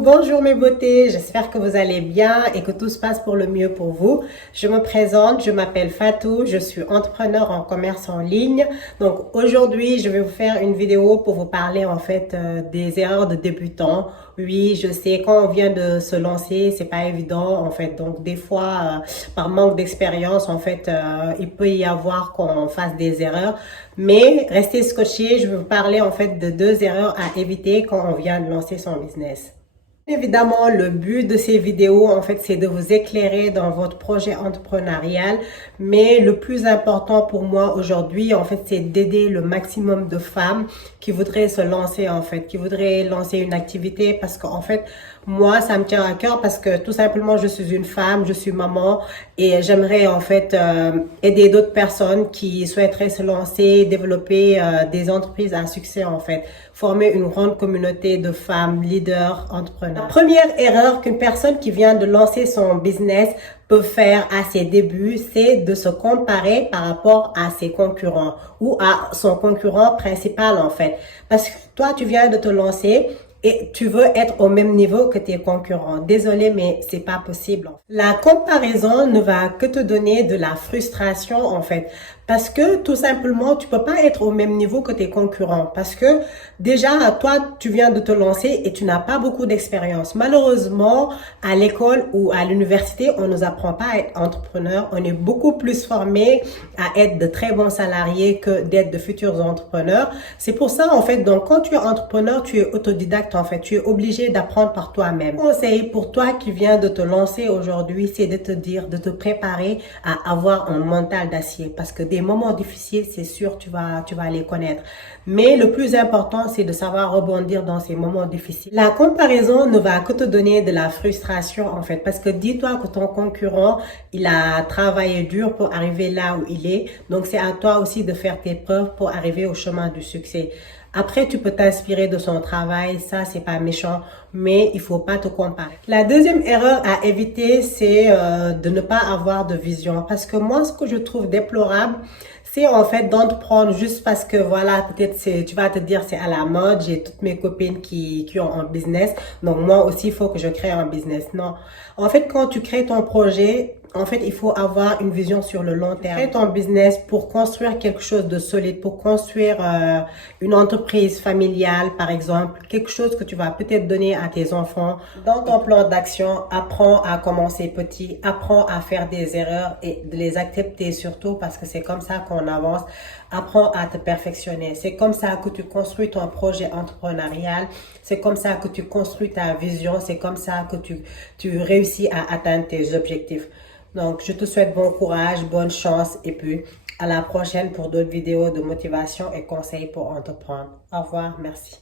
Bonjour mes beautés, j'espère que vous allez bien et que tout se passe pour le mieux pour vous. Je me présente, je m'appelle Fatou, je suis entrepreneur en commerce en ligne. Donc aujourd'hui, je vais vous faire une vidéo pour vous parler des erreurs de débutants. Oui, je sais, quand on vient de se lancer, c'est pas évident en fait. Donc des fois, par manque d'expérience, il peut y avoir qu'on fasse des erreurs. Mais restez scotchés, je vais vous parler de deux erreurs à éviter quand on vient de lancer son business. Évidemment, le but de ces vidéos, c'est de vous éclairer dans votre projet entrepreneurial. Mais le plus important pour moi aujourd'hui, c'est d'aider le maximum de femmes qui voudraient se lancer, qui voudraient lancer une activité. Parce moi, ça me tient à cœur parce que tout simplement, je suis une femme, je suis maman et j'aimerais aider d'autres personnes qui souhaiteraient se lancer, développer des entreprises à succès, former une grande communauté de femmes leaders, entrepreneurs. La première erreur qu'une personne qui vient de lancer son business peut faire à ses débuts, c'est de se comparer par rapport à ses concurrents ou à son concurrent principal Parce que toi, tu viens de te lancer et tu veux être au même niveau que tes concurrents. Désolé, mais c'est pas possible. La comparaison ne va que te donner de la frustration parce que tout simplement, tu peux pas être au même niveau que tes concurrents parce que déjà, toi, tu viens de te lancer et tu n'as pas beaucoup d'expérience. Malheureusement, à l'école ou à l'université, on nous apprend pas à être entrepreneur. On est beaucoup plus formé à être de très bons salariés que d'être de futurs entrepreneurs. C'est pour ça, donc, quand tu es entrepreneur, tu es autodidacte, tu es obligé d'apprendre par toi-même. Conseil pour toi qui viens de te lancer aujourd'hui, c'est de te dire, de te préparer à avoir un mental d'acier parce que des moments difficiles, c'est sûr, tu vas les connaître. Mais le plus important, c'est de savoir rebondir dans ces moments difficiles. La comparaison ne va que te donner de la frustration, parce que dis-toi que ton concurrent, il a travaillé dur pour arriver là où il est. Donc, c'est à toi aussi de faire tes preuves pour arriver au chemin du succès. Après, tu peux t'inspirer de son travail, ça c'est pas méchant, mais il faut pas te comparer. La deuxième erreur à éviter, c'est de ne pas avoir de vision. Parce que moi, ce que je trouve déplorable, c'est d'entreprendre juste parce que voilà, peut-être tu vas te dire c'est à la mode, j'ai toutes mes copines qui ont un business, donc moi aussi il faut que je crée un business. Non. Quand tu crées ton projet, il faut avoir une vision sur le long terme. Crée ton business pour construire quelque chose de solide, pour construire une entreprise familiale, par exemple, quelque chose que tu vas peut-être donner à tes enfants. Dans ton plan d'action, apprends à commencer petit, apprends à faire des erreurs et de les accepter surtout parce que c'est comme ça qu'on avance. Apprends à te perfectionner. C'est comme ça que tu construis ton projet entrepreneurial. C'est comme ça que tu construis ta vision. C'est comme ça que tu réussis à atteindre tes objectifs. Donc, je te souhaite bon courage, bonne chance et puis à la prochaine pour d'autres vidéos de motivation et conseils pour entreprendre. Au revoir, merci.